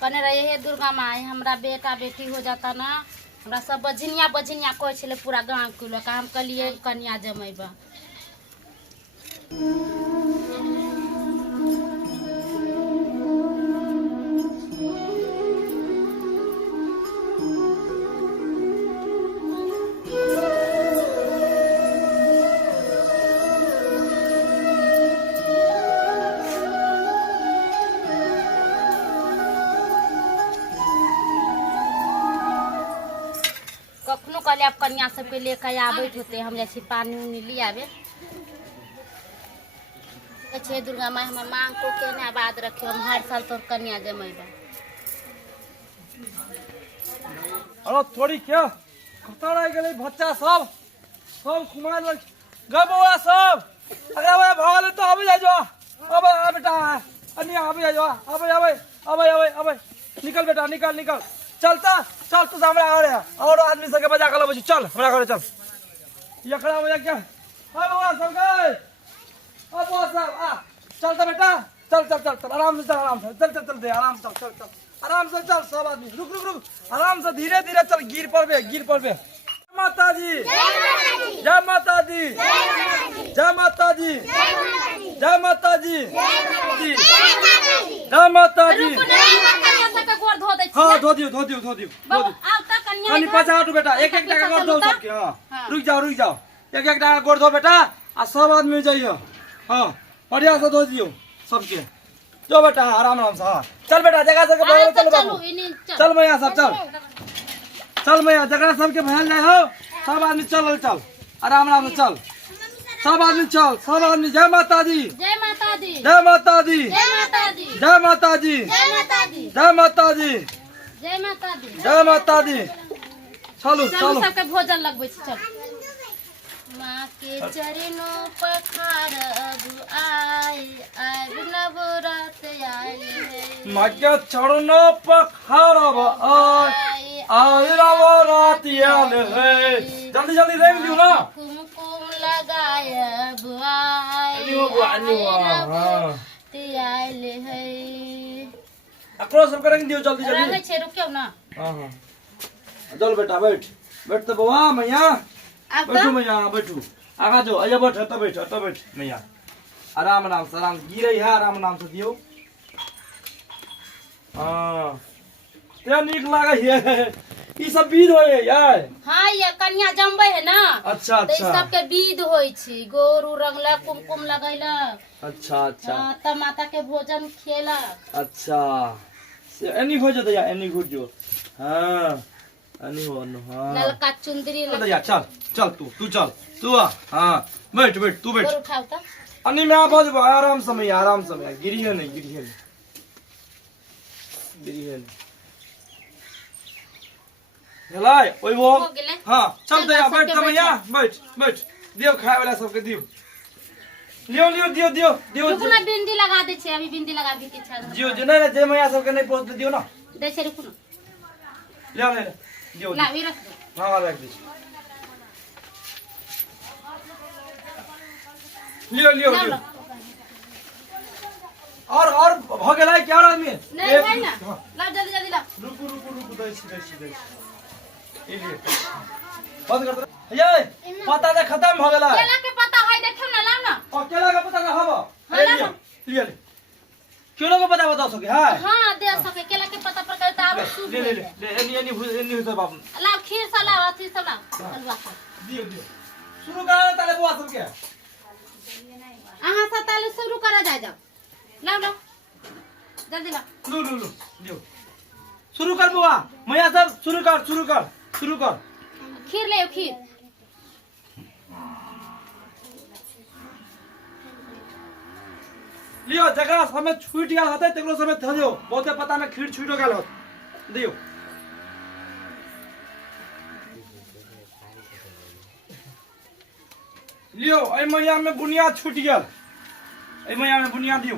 कने रहे हे दुर्गा माई हमरा बेटा बेटी हो जाता ना, हमरा सब बझिनिया बझिनिया कहे छले पूरा गांव के लोग, हम कलिए कन्या जमेबा। कखनो कहले आप कन्या सबके लेकर आबैत होते, हम जैसे पानी उनी ले आवे। छे दुर्गा माई हमर मांग को केना बाद रखे, हम हर साल तोर कन्या जमेबा। अरे थोड़ी क्या खतर आ गए बच्चा सब घुमा गए बउआ सब। अगर वे भागल तो अबे जाओ, अबे आ बेटा अन्य अबे जाओ, अबे अबे अबे अबे अबे निकल बेटा निकल निकल। चलता चल तू हमरा आ रे और आदमी सब के बजा के लब चल हमरा घरे चल। ये खड़ा हो जा क्या हाय बउआ सब गए। अब बउआ सब आ चलता बेटा चल चल चल चल आराम से चल आराम से चल चल चल दे आराम से चल चल चल आराम से चल। सब आदमी रुक रुक रुक आराम से धीरे धीरे चल, गिर पड़बे गिर पड़बे। माता जी जय माता दी जय माता जी जय माता जी जय माता जी। हाँ धो दियो धो दियो धो दियो धो दियो। कनी पचा हटो बेटा, एक एक टका गोड़ दो सबके। हाँ रुक जाओ एक एक टका गोड़ दो बेटा आ सब आदमी जाइयो। हाँ बढ़िया से धो दियो सबके। जो बेटा आराम आराम से। हाँ चल बेटा जगह से चल बाबू चल मैया सब चल चल मैया जगह सबके भैल जाए हो। सब आदमी चल चल आराम आराम से चल सब आदमी चल सब आदमी। जय माता दी जय माता दी जय माता दी जय माता दी जय माता दी जय माता दी जय माता दी जय माता दी जय माता दी। चलो चलो सबके भोजन लगबै छी। चल माँ के चरणों पखारब आए आए नवरात आए है। माँ के चरणों पखारब आए आए नवरात आए है। जल्दी जल्दी रेंग दियो ना। कुमकुम लगायब आए आए है। अकरो सब करेंगे दियो जल्दी रंगे जल्दी। छे रुकियो ना। हाँ हाँ चल बेटा बैठ बैठ तो बउआ मैया बैठू मैया बैठू आगा जो अजय बैठ तो बैठ मैया आराम आराम से आराम गिरे है आराम आराम से दियो। हाँ ते नीक लागे है ई सब विध होय यार। हाँ ये कन्या जमबै है ना। अच्छा तो अच्छा सबके विध होय छी, गोरू रंगला कुमकुम लगैला। अच्छा अच्छा हाँ तब माता के भोजन खेला। अच्छा से एनी हो जते या एनी घुट जो। हाँ एनी हो न। हाँ नलका चुंदरी चल या चल चल तू चल तू आ। हाँ बैठ बैठ तू बैठ। गोरू उठाओ त। अन्नी में आप हो आराम से मैया आराम से मैया गिरी है नहीं गिरी है नहीं गिरी है नहीं हेलाई ओए वो। हो गेले। हाँ चल दे सबके बैठ तो मैया बैठ बैठ दियो खाए वाला सबके दियो लियो लियो दियो दियो दियो रुकू ना, बिंदी लगा दे छे, अभी बिंदी लगा के इच्छा दियो जे नहीं जे मैया सबके नहीं पहुंच दियो ना। दे छे रुकू ना। ले ले दियो ला भी रख दे। हाँ रख दे लियो लियो लाओ लियो। लो। और हो गेला क्या आदमी नहीं है ना। ला जल्दी जल्दी ला। रुको रुको रुको दे ये लिए बंद कर दे। ये पता दे खत्म हो गेला। केला के पत्ता है देखो ना, लाओ ना। और केला का पता का हवा हाँ, ले लियो ले केला का पता बता सके। हां हाँ दे सके केला के पत्ता पर कहता आवे सूप ले ले ले एनी होता बाप ला खीर सा ला अथी सब ला हलवा का दियो दियो शुरू करा ताले बुआ सब के। आहा सा ताले शुरू करा जाओ। लाओ लाओ जल्दी ला। लो लो लो दियो शुरू कर बुआ मैया सब शुरू कर खीर ले खीर। लियो जगह समय छूट गया होते तेकरो समय धरियो बहुते पता में खीर छूट गेल होत दियो। लियो ए मैया में बुनियाद छूट गेल ए मैया में बुनियाद दियो।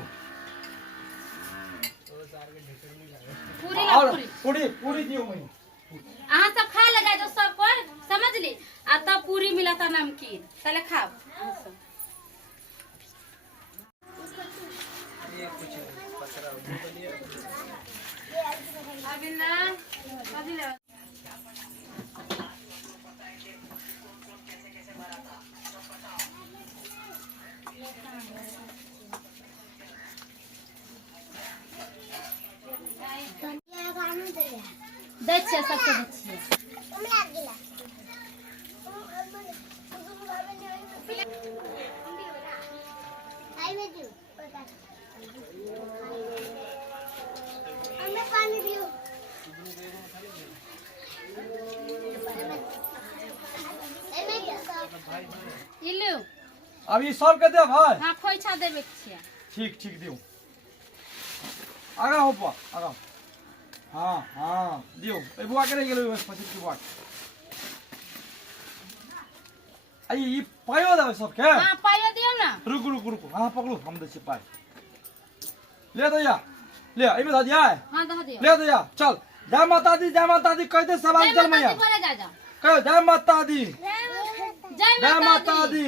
पूरी ला और पूरी पूरी दियो मैया। आहा सब खा लगा जो सब पर समझ ली आ तब पूरी मिलता नमकीन चले खाओ आहा सब। दै छियै सबके दै छियै इल्लू अब ये सब के दे भाई हाँ खोइछा देबे के छियै ठीक ठीक दियो आगा हो पा आगा हाँ हाँ दियो ए बुआ के रह गेलो बस पछिल के बुआ आई ये पायो दा सब के हाँ पाइयो दियो ना रुक रुक रुक हाँ पकड़ो हम दे से पाए ले दया ले आई में दा दिया है हाँ दह दियो ले दया चल जय माता दी कह दे सवाल चल मैया बोले जा जा कह जय माता दी जय माता दी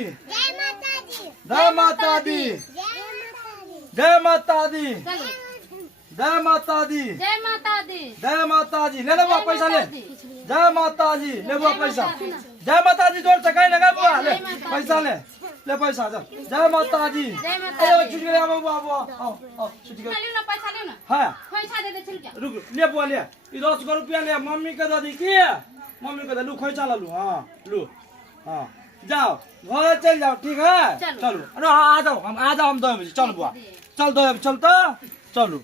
जय माता दी जय माता दी चलो जय माता दी जय माता दी जय माता दी ले ले बुआ पैसा ले दी। जय माता दी ले बुआ पैसा जय माता दी जोर से कहीं लगा बुआ ले पैसा ले पैसा जा जय माता दी जय माता अरे दी। छुट गया बुआ बुआ आओ छुट गया लियो ना पैसा लियो ना हां खोइछा दे दे छिल क्या रुक ले बुआ ले ई 10 रुपया ले मम्मी के दे दी की मम्मी को दे लू खोई चला लू हां लू हां जाओ घर चल जाओ ठीक है चलो। चलो अरे आ जाओ हम दो बजे चल बुआ चल दो चलता चलो